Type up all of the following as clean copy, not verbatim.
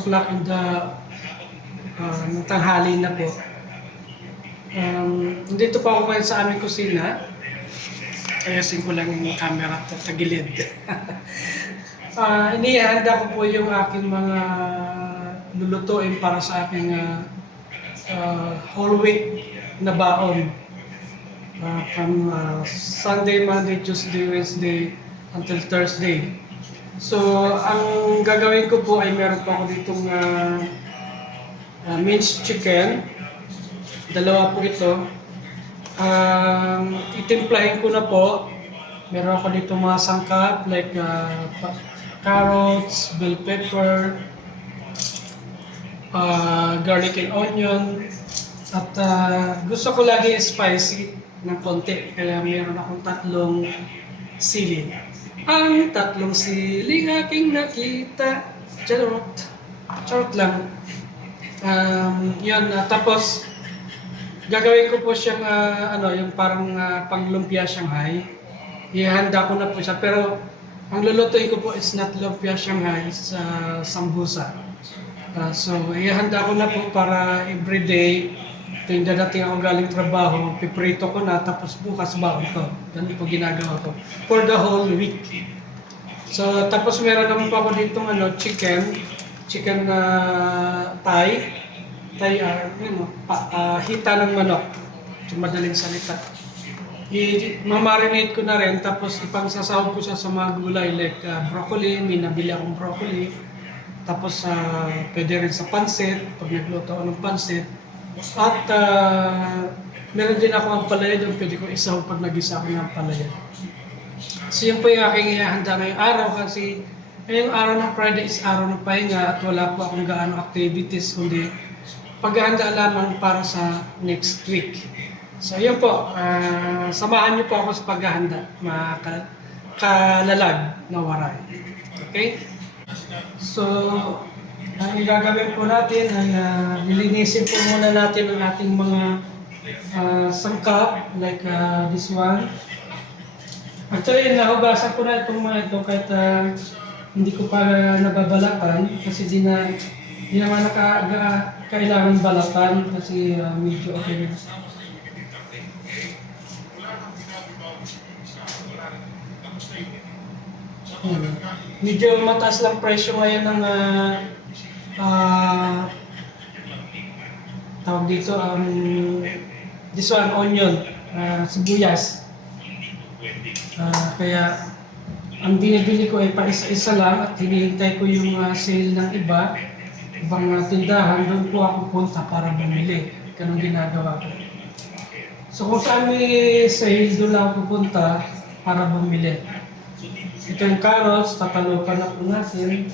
o'clock in the ng tanghali na po. Dito pa ako ngayon sa aming kusina. Ayusin ko lang yung camera at tagilid. Inihanda ko po yung aking mga lulutuin para sa aking whole week na baon. From Sunday, Monday, Tuesday, Wednesday, until Thursday. So, ang gagawin ko po ay meron po ako ditong minced chicken. Dalawa po ito. Itimplahin ko na po. Meron ako dito mga sangkap like carrots, bell pepper, garlic and onion. At gusto ko lagi spicy ng konti. Kaya meron akong tatlong sili. Ang tatlong sili aking nakita. Charot. Charot lang. Yun. Tapos, gagawin ko po siyang yung parang pang-lumpia Shanghai. Ihanda ko na po siya. Pero, ang lulutuin ko po is not lumpia Shanghai, sa sambusa. So, ihanda ko na po para everyday. Tuwing dadating ako galing trabaho, piprito ko na, tapos bukas baon ko. Ganun po ginagawa ko. For the whole week. So, tapos meron naman po ako ditong chicken na Thai. Thai, hita ng manok. So, madaling salita. Mamarinate ko na rin, tapos ipangsasahog ko siya sa mga gulay like broccoli, may nabili akong broccoli. Tapos pwede rin sa pansit, pag nagluto ako ng pansit. At meron din ako ang palaya doon, pwede ko isahog pag nag-isa ako ng palaya. So yun po yung aking ihahanda ngayong araw kasi ngayong araw ng Friday is araw ng pahinga at wala po akong gaano activities kundi paghahanda lamang para sa next week. So yun po, samahan niyo po ako sa paghahanda, mga kalalag na waray. Okay? So, ang gagawin po natin ay nilinisin po muna natin ang ating mga sangkap like this one. Actually, nahugasan ko na itong mga ito kahit hindi ko pa nababalatan kasi di naman kailangan balatan kasi medyo okay na. Medyo mataas lang presyo ngayon ng tawag dito this one onion, sibuyas. Kaya ang binibili ko ay pa-isa-isa lang at hinihintay ko yung sale ng ibang tindahan. Doon po ako punta para bumili. Ganun ginagawa ko. So kung saan may sale, doon lang ako pupunta para bumili. Ito yung carrots, tatalupan na po natin.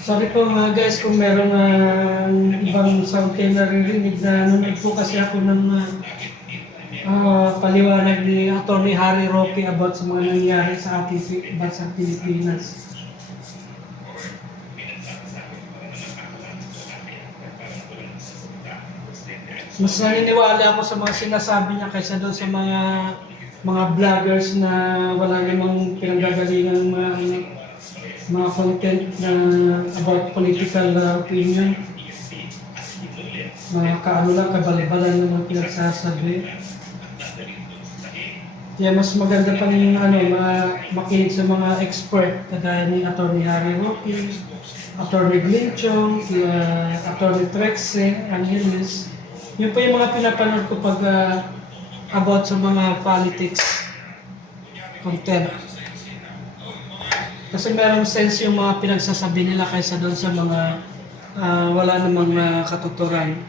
Sorry po mga guys kung meron ibang sound kayo naririnig na nanonood po kasi ako ng paliwanag ni Atty. Harry Roque about sa mga nangyari sa ating bansang Pilipinas. Mas naniniwala ako sa mga sinasabi niya kaysa doon sa mga vloggers na wala namang pinanggagalingan mga content na about political opinion. Mga kabalibalan ng mga pinagsasabi. Kaya mas maganda pa rin makinig sa mga expert kagaya ni Atty. Harry Roque, Atty. Glenn Chong, Atty. Trexe, Angeles. Yun po yung mga pinapanood ko pag about sa mga politics content. Kasi merong sense yung mga pinagsasabi nila kaysa doon sa mga wala namang katuturan.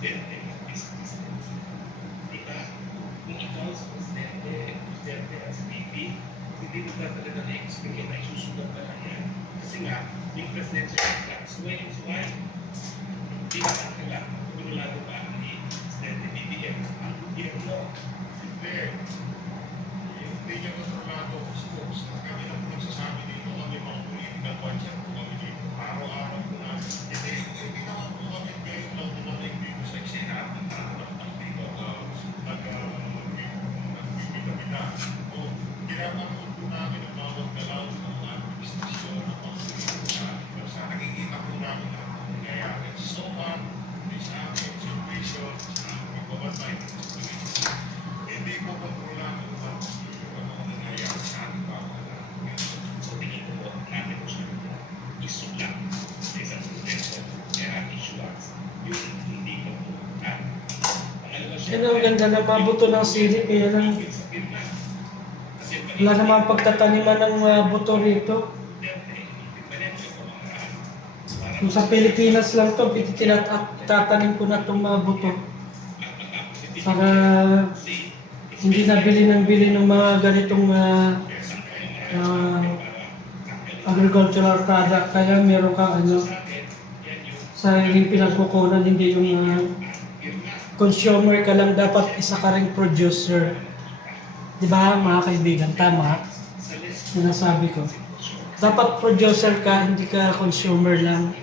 presidente, vice-presidente. Diba? Kung ikaw sa presidente, presidente at sa VP, hindi mo ba talaga na-expect na isusunod ka na yan? Kasi nga, yung presidential exams, suway. Hindi na kailangan. Pinulado ba ni presidente BBM ang gobyerno? Hindi niya kontrolado. Sports. Kami lang po nagsasabi dito, kami mga political budget po kami dito. Araw-araw po namin. Hindi naman po kami ngayon lang dumating dito sa eksena at nagtatanong dito. Nagbibig kami na. O, ginapanood po namin ang bawat galaw ng administrasyon ng mga political sa nakikita po namin ang nangyayari. So far, sa aming situation, sa pagbabantay ng politika, hindi po kontrolado ang mga nangyayari sa ating pamahalaan. So tingin ko po, natin po siya isulat sa isang presidente kaya issuance yung hindi ko po pangalawa siya. Yan ang ganda na mabuto ng sili, kaya lang wala namang pagtataniman ng buto rito. Kung sa Pilipinas lang to, itatanim ko na itong mga buto. Para hindi nabili ng mga ganitong agricultural product. Kaya meron ka sariling pinagkukunan, hindi yung consumer ka lang, dapat isa ka ring producer. Di ba mga kaibigan? Tama? Sinasabi ko. Dapat producer ka, hindi ka consumer lang.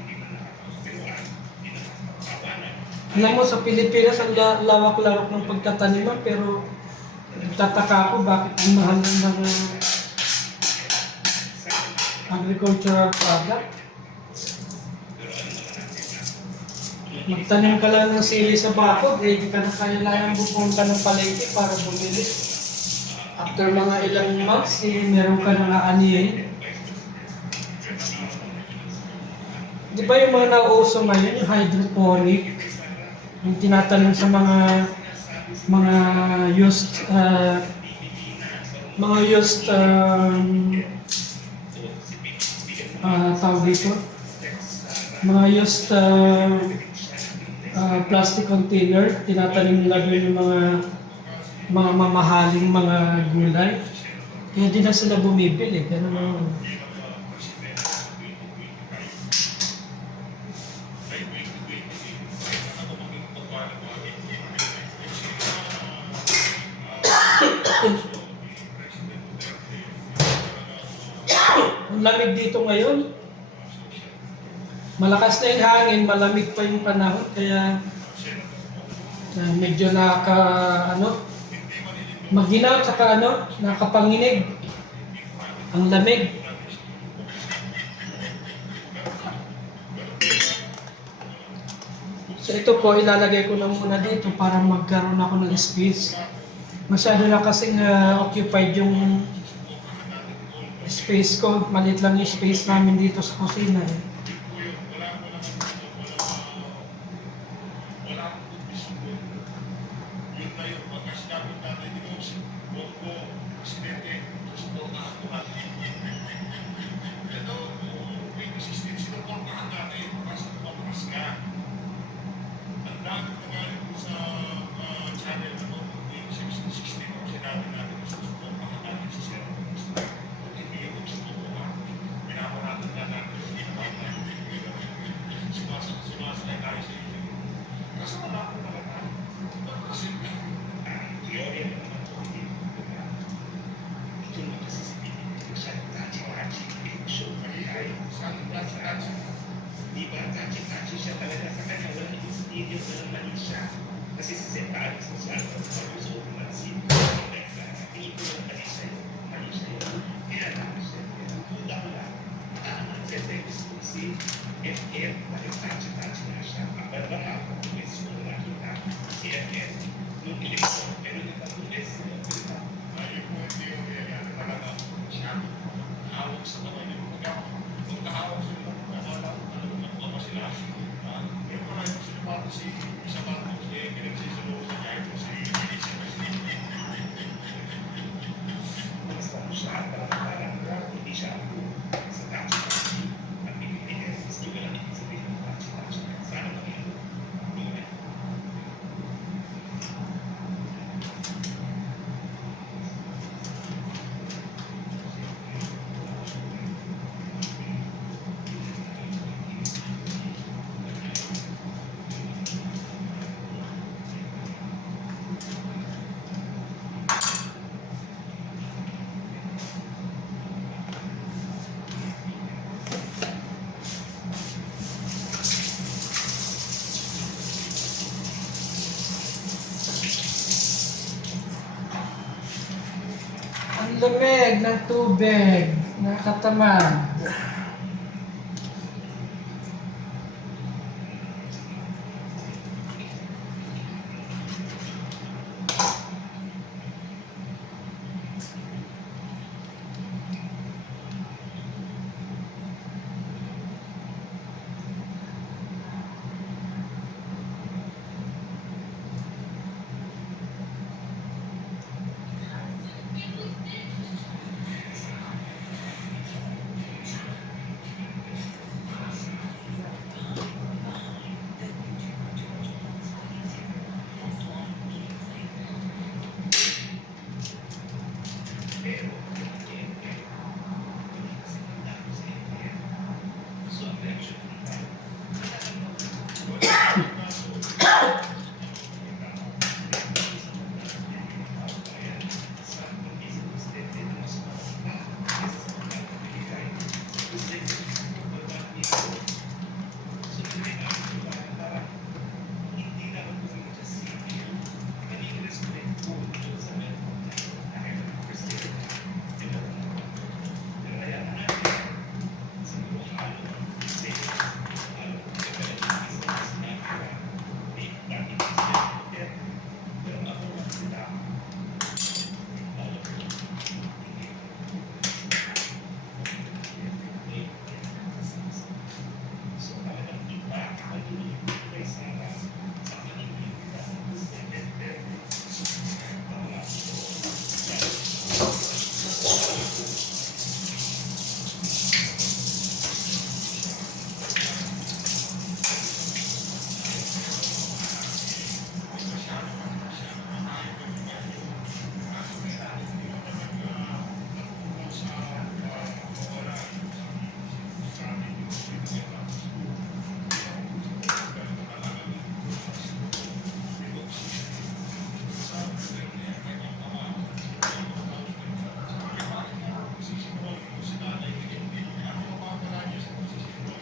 Alam mo, sa Pilipinas, ang lawak-lawak ng pagtataniman, pero nagtataka ako bakit ang mahal ng mga agricultural product. Magtanim ka lang ng sili sa bakod, hindi ka na kailangan pupunta ng palengke para bumili. After mga ilang months, meron ka nang aanihin. Di ba yung mga nauuso ngayon, yung hydroponic, yung tinatanim sa mga used tawag dito, mga used plastic container, tinatanim nila doon yung mga mamahaling mga gulay. Kaya di na sila bumibili. Ganun naman. Ang lamig dito ngayon. Malakas na yung hangin, malamig pa yung panahon, kaya medyo maginaw, saka nakapanginig. Ang lamig. So ito po, ilalagay ko na muna dito para magkaroon ako ng space. Masyado na kasing occupied yung space ko. Maliit lang yung space namin dito sa kusina. Diba, tachi-tachi siya talaga sa kanya. Walang studio, walang mali siya. Kasi si Setaris, siya ang pag-usok ng scene. Tingin ko lang mali siya yun. Mali siya yun. Kaya lang siya. Tuda ko lang. Ang sesex si FF, dahil tachi-tachi na siya. Ang barba ako, may school na kita. Si FF, nung ilikso, pero nagpatulis siya. Ayun po, hindi yung nangyayari talaga. Siya, hawak sa mga yung pagkakot. Kung kahawak sa mga sila. Yung pala yung sinapato si Isabato, pinagsisunod sa kaya po si Basta mo siya, parang hindi siya ako sa tachi-tachi. Ang pinipigil, gusto ko lang sabihin ng tachi-tachi. Sana mag-ilo. lamig ng tubig. Nakakatamad.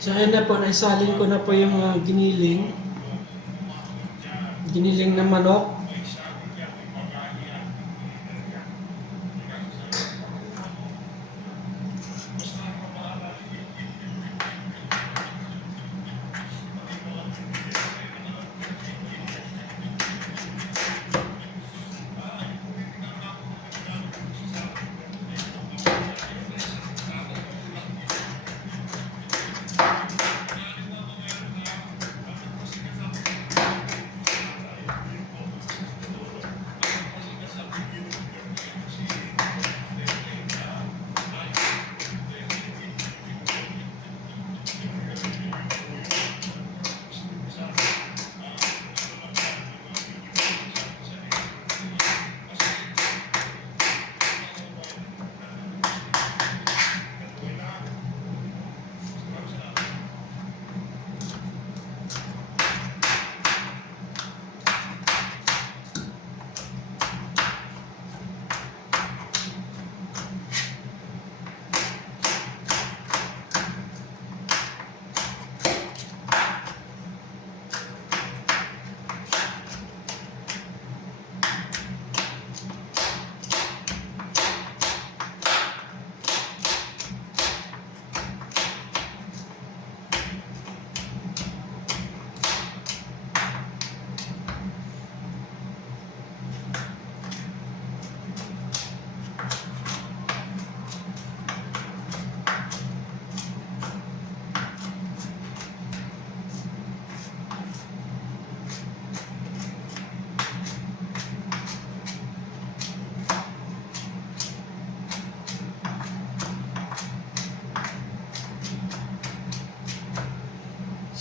So ayun na po, naisalin ko na po yung giniling. Giniling na manok.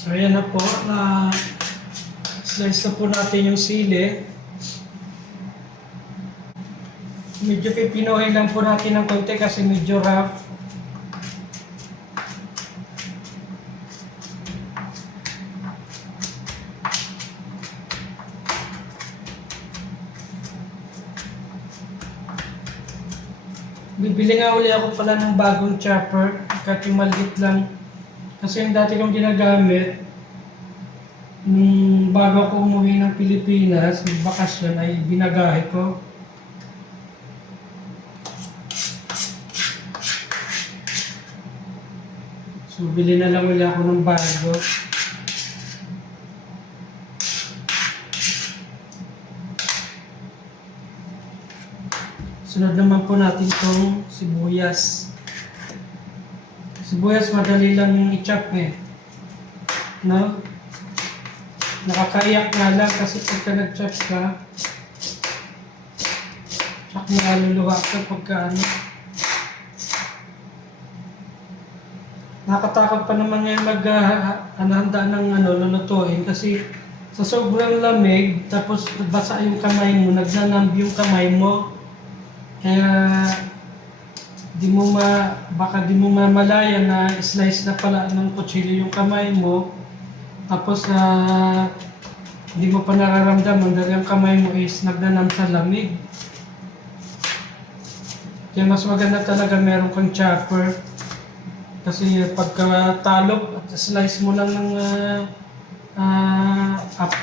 So ayan na po, slice na po natin yung sili. Medyo pipinohin lang po natin ng konti kasi medyo rough. Bibili nga uli ako pala ng bagong chopper, kahit yung maliit lang. Kasi yung dati kong ginagamit, nung bago ako umuwi ng Pilipinas, magbakasyon ay binagahe ko. So, bili na lang ulit ako ng bago. Sunod naman po natin itong sibuyas. Sibuyas, madali lang i-chop eh. No? Nakakaiyak nga lang kasi pagka nag-chop ka, tsaka naluluwa ka pagka ano. Nakatakot pa naman ngayon handa ng lulutuin kasi sa sobrang lamig, tapos basa yung kamay mo, nagnanamb yung kamay mo. Kaya baka di mo mamalayan na slice na pala ng kutsilyo yung kamay mo. Tapos di mo pa nararamdaman dahil yung kamay mo is nagnanam sa lamig. Kaya mas maganda talaga meron kang chopper. Kasi pagka talop at slice mo lang ng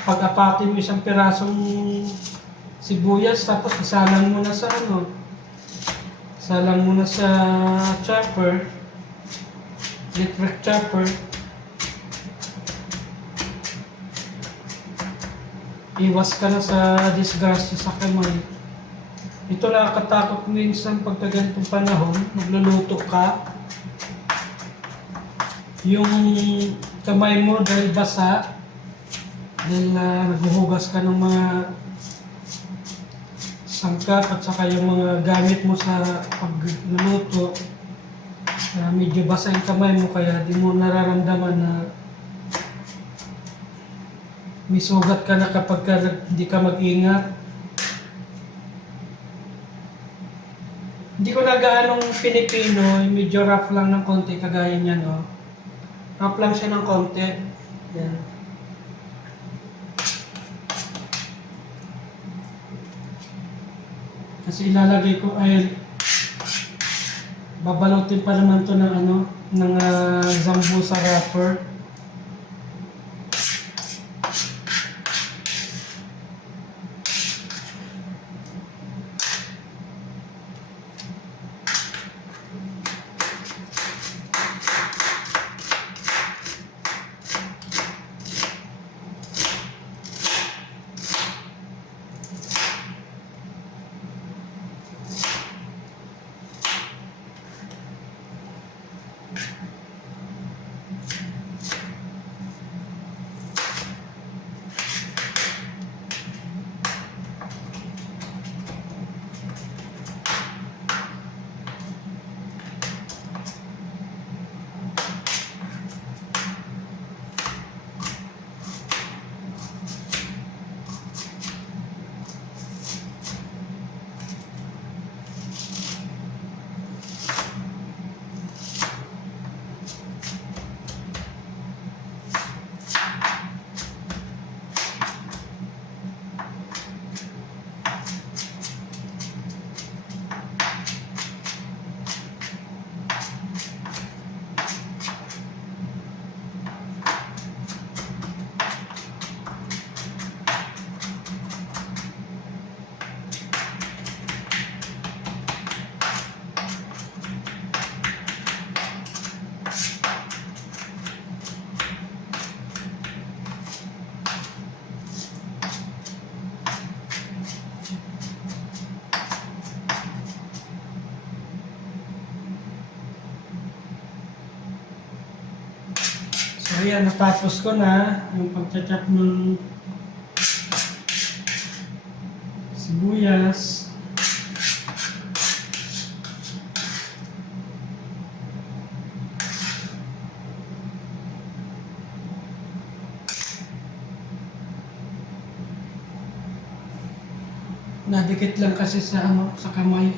pag-apati mo isang pirasong sibuyas, tapos isalang mo na sa salang muna sa chopper, electric chopper. Iwas ka na sa disgrasya sa kamay. Ito nakakatakot minsan pagka ganitong panahon, nagluluto ka. Yung kamay mo dahil basa, dahil naghuhugas ka ng mga sangkap at saka yung mga gamit mo sa pagluluto, medyo basa yung kamay mo kaya di mo nararamdaman na may sugat ka na kapag hindi ka mag-ingat. Hindi ko na gaanong Pilipino, medyo rough lang ng konti kagaya niya, no? Rough lang siya ng konti. Yan. Kasi ilalagay ko ay babalutin pa naman to ng zambusa wrapper. So ayan, natapos ko na yung pagchachap ng sibuyas. Nadikit lang kasi sa sa kamay.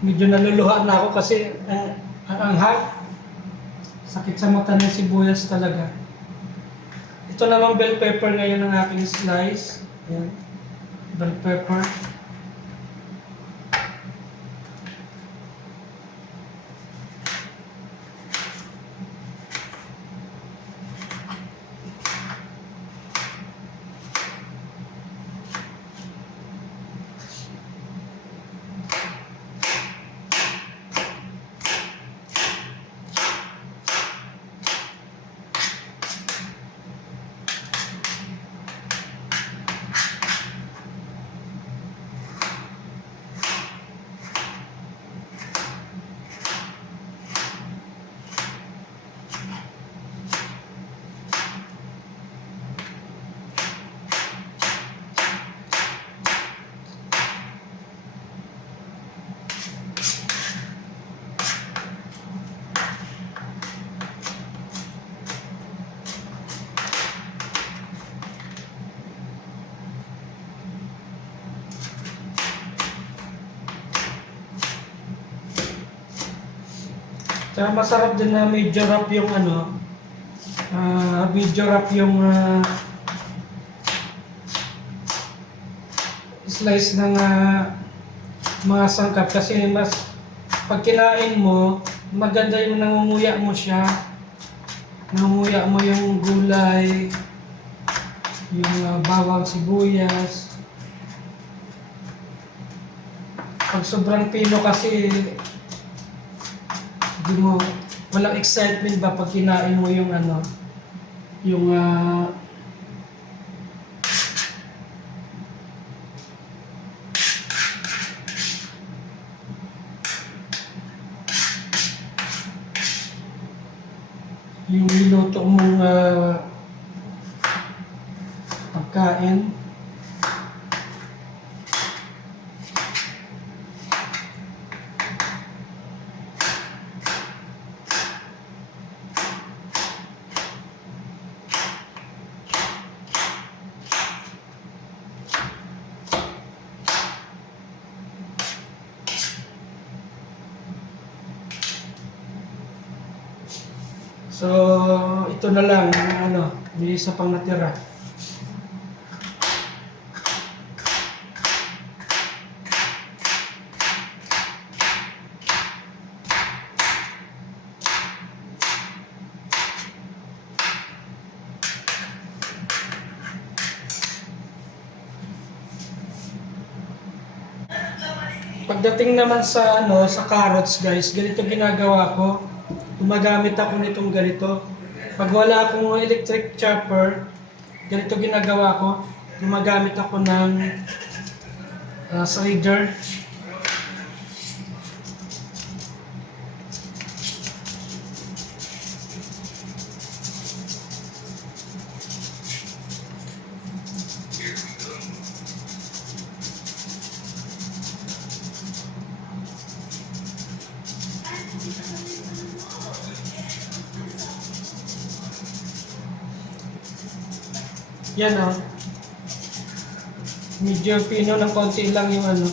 Medyo naluluhaan na ako kasi ang anghang. Sakit sa mata ng sibuyas talaga. Ito naman bell pepper ngayon ang aking slice. Ayan. Bell pepper. Tsaka masarap din na medyo wrap yung ano, medyo wrap yung slice ng mga sangkap kasi mas pag kinain mo, maganda yung nangunguya mo siya. Nangunguya mo yung gulay, yung bawang sibuyas. Pag sobrang pino kasi, di mo, walang excitement ba pag kinain mo yung ano, yung yung niluto mong pagkain. So, ito na lang, ano, may isa pang natira. Pagdating naman sa ano, sa carrots guys, ganito ginagawa ko. Gumagamit ako nitong ganito. Pag wala akong electric chopper, ganito ginagawa ko. Gumagamit ako ng slider. Yan o. Medyo pino ng konti lang yung ano.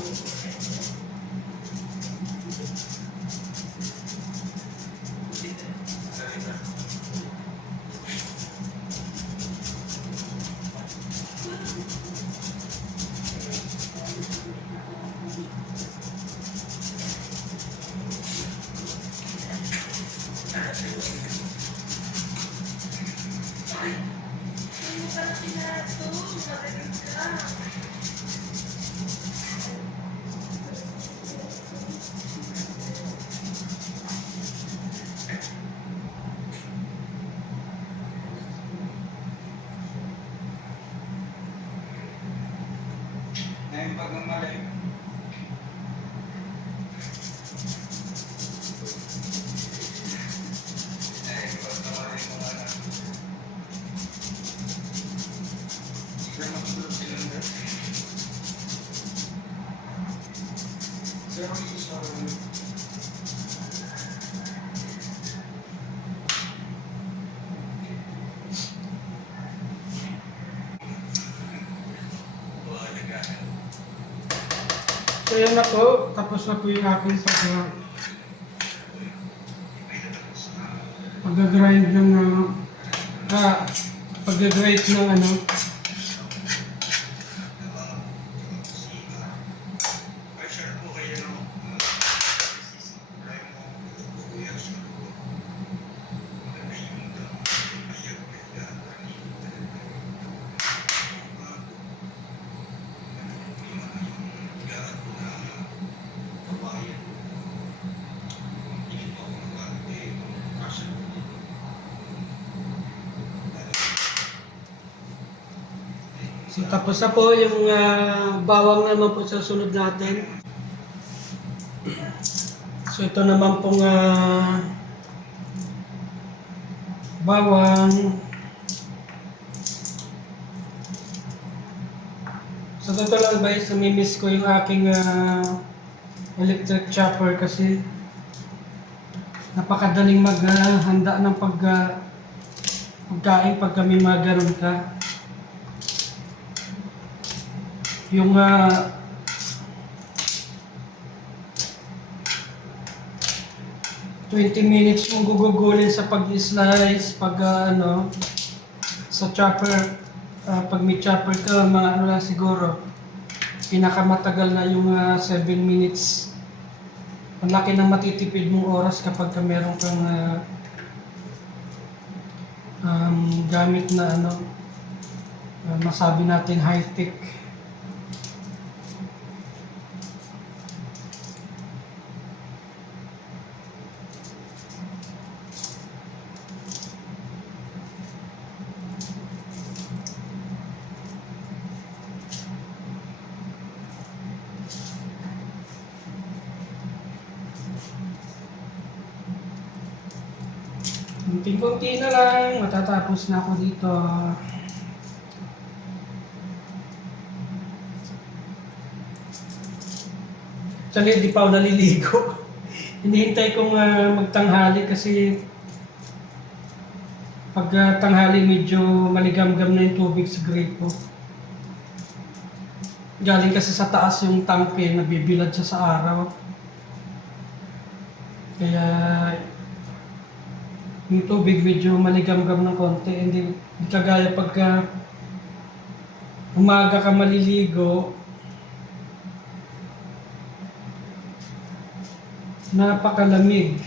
Ngayon pag umalay, pag namalay mo nga na, hindi na matulog silinda. Sir, ang isa ko rin. So yan na po, tapos na po yung aking pag-grind ng pag-grind ng ano. Ay, sir po kayo no? So tapos na po yung bawang naman po sa sunod natin. So ito naman pong bawang. Sa totoo lang guys, namimiss ko yung aking electric chopper kasi napakadaling maghanda ng pagkain pag kami maganon ka. Yung 20 minutes mong gugugulin sa pag-slice, pag sa chopper. Pag may chopper ka, mga ano lang siguro. Pinakamatagal na yung 7 minutes. Ang laki ng matitipid mong oras kapag ka meron kang gamit na masabi natin high-tech. Kunti-kunti na lang, matatapos na ako dito. Actually, di pa ako naliligo. Hinihintay kong magtanghali kasi pag tanghali medyo maligam-gam na yung tubig sa grate ko. Galing kasi sa taas yung tangke, nabibilad siya sa araw. Kaya yung tubig medyo maligam-gam ng konti. Hindi kagaya pagka umaga ka maliligo, napakalamig.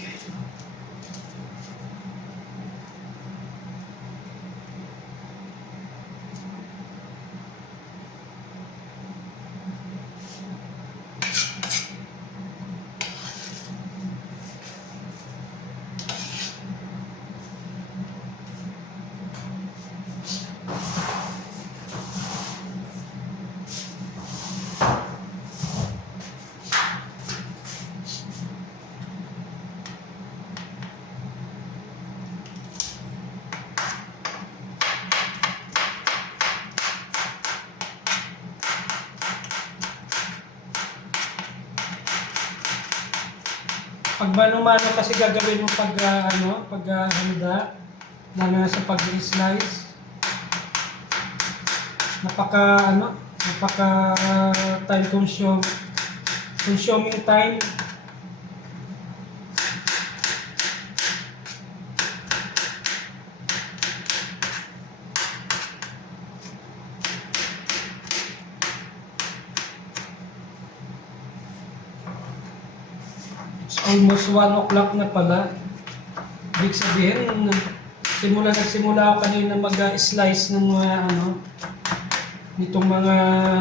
Pag mano-mano kasi gagawin mo pag handa, lalo na sa pag-slice. Napaka time consuming time. Almost 1 o'clock na pala. Ibig sabihin, nagsimula ako kanina mag-slice ng mga nitong mga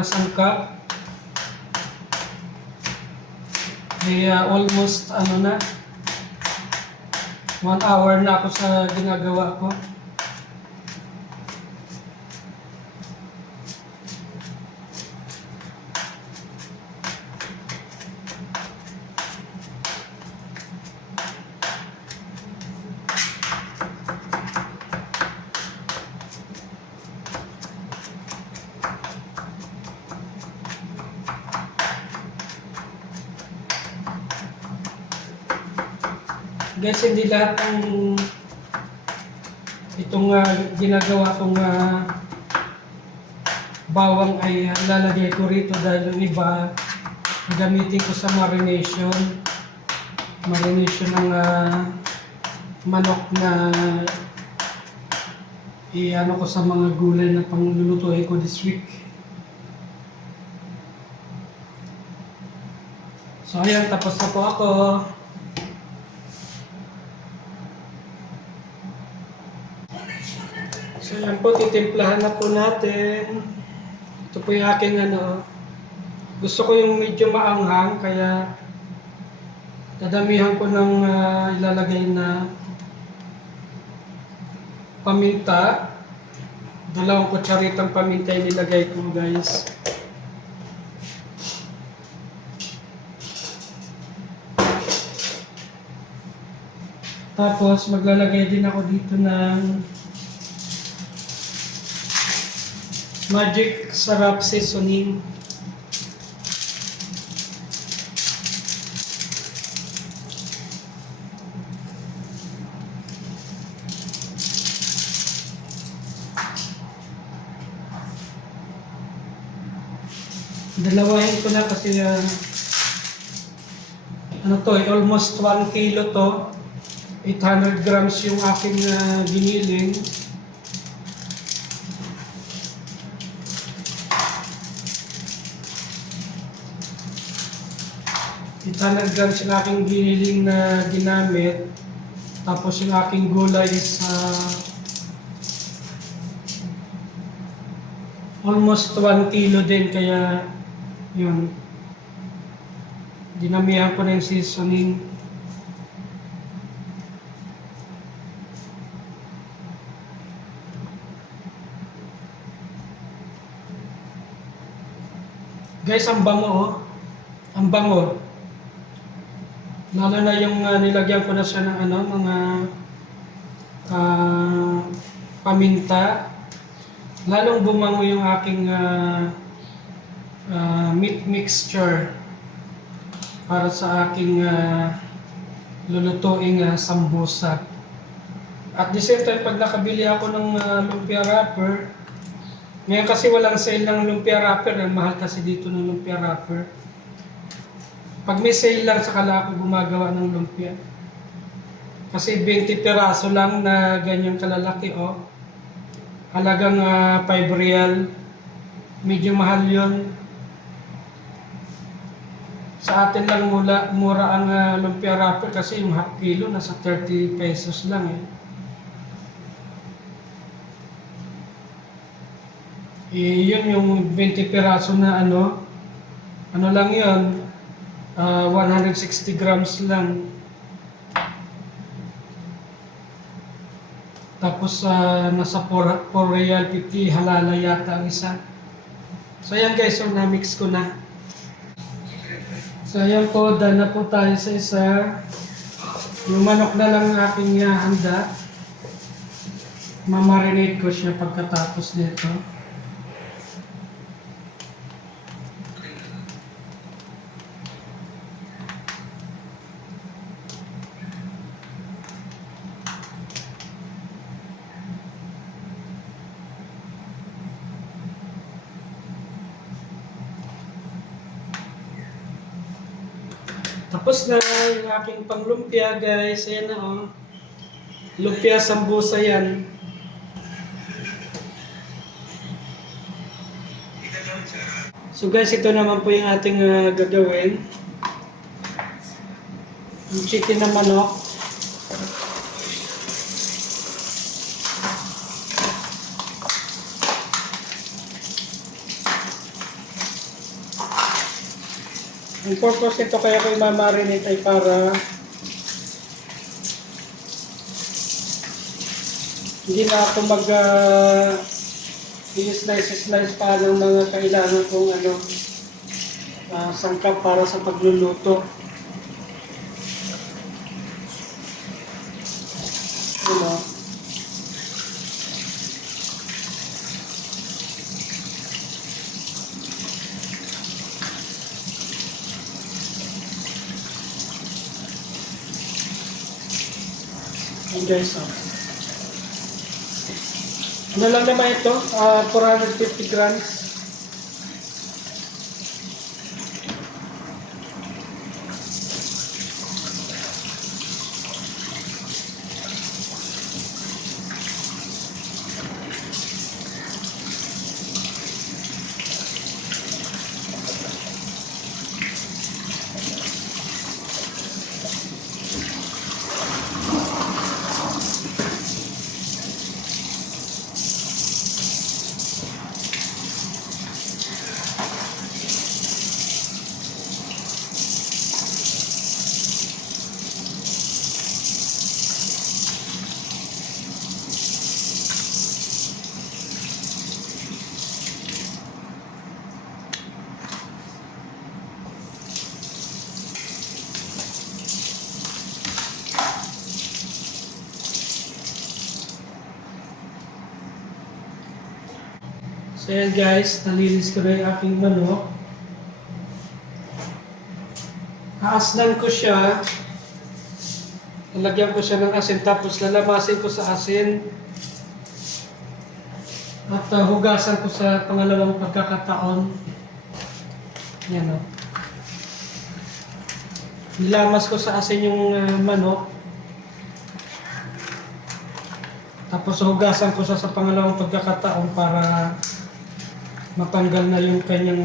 sangkap. Almost 1 hour na ako sa ginagawa ko. Guys, hindi lahat ng itong ginagawa kong bawang ay lalagay ko rito dahil yung iba gamitin ko sa marination ng manok na ko sa mga gulay na panglulutuin ko this week. So ayan, tapos na po ako. So yan po, titimplahan na po natin. Ito po yung aking gusto ko yung medyo maanghang, kaya dadamihan ko ng ilalagay na paminta. 2 kutsaritang paminta yung nilagay ko, guys. Tapos maglalagay din ako dito ng Magic Sarap Seasoning. Dalawahin ko na kasi almost 1 kilo to. 800 grams yung aking giniling. Ithanag grams yung aking giniling na ginamit. Tapos yung aking gulay is almost 1 kilo din, kaya yun. Dinamihan ko na yung seasoning. Guys, ang bango oh. Ang bango. Lalo na yung nilagyan ko na siya ng mga paminta. Lalong bumango yung aking meat mixture para sa aking lulutuing sambusa. At the same time, pag nakabili ako ng lumpia wrapper, ngayon kasi walang sale ng lumpia wrapper, mahal kasi dito ng lumpia wrapper. Pag may sale lang, saka lang ako gumagawa ng lumpia. Kasi 20 piraso lang na ganyang kalalaki oh. Halagang 5 real. Medyo mahal yun. Sa atin lang mura ang lumpia wrapper kasi yung half kilo nasa 30 pesos lang eh. Yun yung 20 piraso na ano lang yun, 160 grams lang. Tapos nasa 4 real 50 halala yata ang isa. So ayan guys, so na-mix ko na. So ayan po, done na po tayo sa isa. Yung manok na lang ang aking handa. Mamarinate ko siya pagkatapos nito. Tapos na yung aking panglumpia guys. Ayan na oh. Lumpia sambusa yan. So guys, ito naman po yung ating gagawin. Yung chicken na manok. Ang purpose nito kaya ko i-marinate ay para hindi na ako i-slice pa ng mga kailangan kong sangkap para sa pagluluto. Ayan guys, oh. Ano lang naman ito? 450 grams. So yan guys, nalinis ko na yung aking manok. Haasnan ko siya. Lalagyan ko siya ng asin, tapos lalamasin ko sa asin. At hugasan ko sa pangalawang pagkakataon. Yan o. Nilamas ko sa asin yung manok. Tapos hugasan ko siya sa pangalawang pagkakataon para matanggal na yung kanyang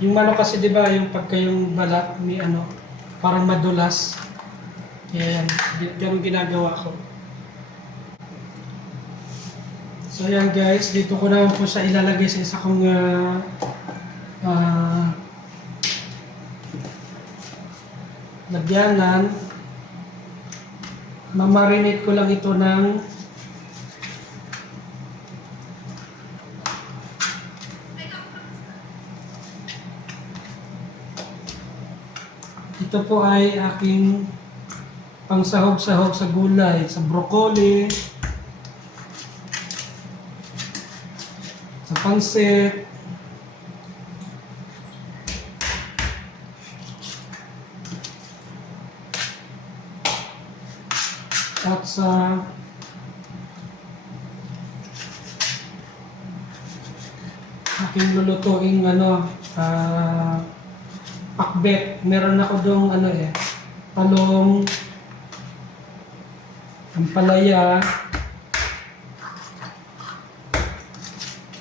yung manok kasi 'di ba yung pagka yung balat ni ano parang madulas. Kaya yan, ganun ginagawa ko. So yan guys, dito ko naman po siya ilalagay sa isa kong lagyanan. Mamarinate ko lang ito ng ito po ay aking pangsahog-sahog sa gulay, sa broccoli, sa pansit, at sa aking lulutuing pakbet. Meron ako dong talong, ampalaya,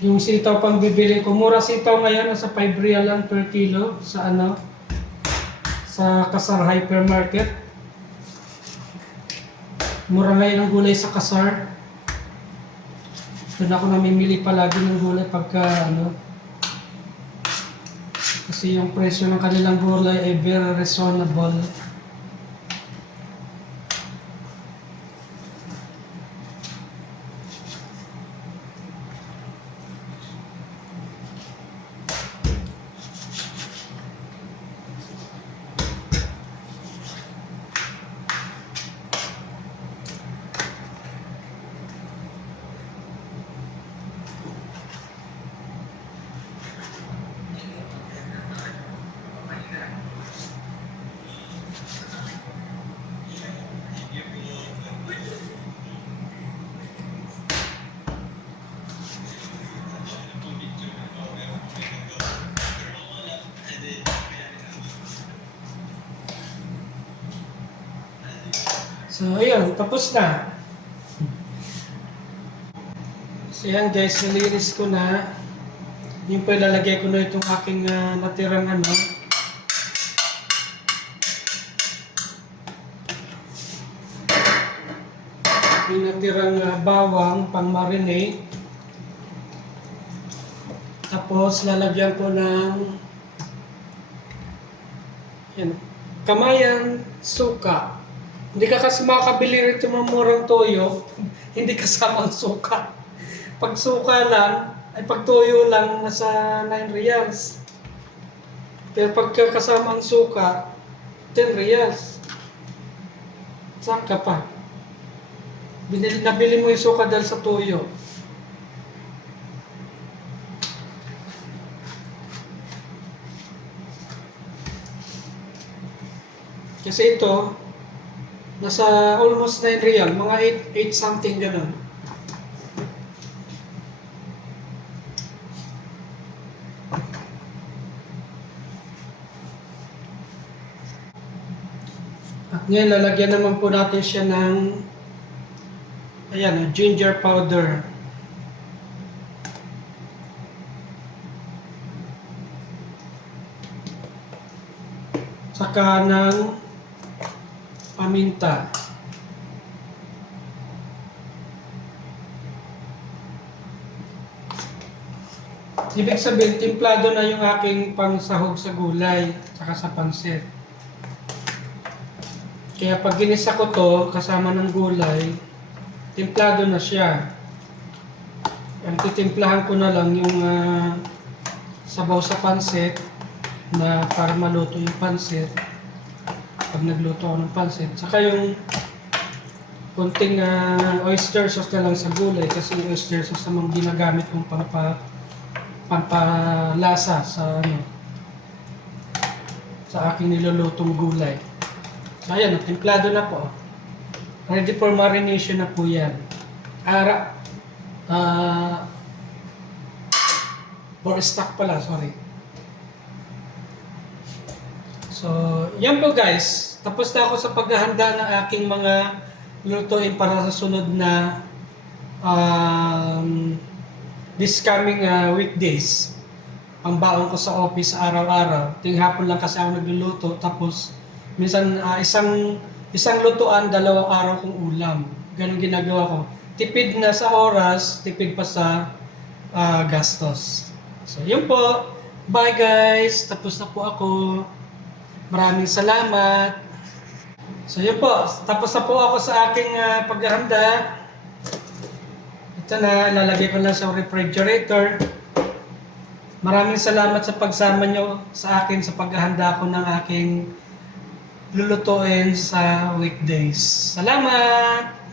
yung sitaw pang bibili ko. Mura sitaw ngayon, nasa 5 real lang per kilo sa sa Kasar Hypermarket. Mura ngayon ang gulay sa Kasar. Doon ako namimili palagi ng gulay pagka kasi yung presyo ng kanilang gulay ay very reasonable. So, ayun, tapos na. So, yan guys, nalinis ko na. Yung pa ilalagay ko na itong aking natirang yung natirang bawang pang marinate. Tapos, lalagyan ko ng yan, kamayan, suka. Hindi ka kasi makakabili rito ng murang toyo, hindi kasama ang suka. Pag suka lang, ay pag toyo lang, nasa 9 reals. Pero pagka kasama ang suka, 10 reals. Saan ka pa? Nabili mo yung suka dahil sa toyo. Kasi ito, nasa almost 9 real, mga 8 something ganun. At ngayon, lalagyan naman po natin siya ng ginger powder. Saka ng paminta. Ibig sabihin, timplado na yung aking pangsahog sa gulay, saka sa pansit. Kaya pag ginisa ko to, kasama ng gulay, timplado na siya. Ang titimplahan ko na lang yung sabaw sa pansit, na para maluto yung pansit. Pag nagluto ako ng pansit. Saka yung konting oyster sauce na lang sa gulay, kasi yung oyster sauce namang ginagamit kong pampalasa sa sa aking nilulutong gulay. So ayan, timplado na po. Ready for marination na po yan. For stock pala, sorry. So, yan po guys. Tapos na ako sa paghahanda ng aking mga lutuin para sa sunod na this coming weekdays, ang baon ko sa office araw-araw. Ting hapon lang kasi ako nagluluto, tapos minsan isang lutuan, 2 araw kong ulam. Ganun ginagawa ko. Tipid na sa oras, tipid pa sa gastos. So yun po. Bye guys. Tapos na po ako. Maraming salamat. So yun po. Tapos na po ako sa aking paghahanda. Ito na, lalagay ko lang sa refrigerator. Maraming salamat sa pagsama nyo sa akin sa paghahanda ko ng aking lulutuin sa weekdays. Salamat!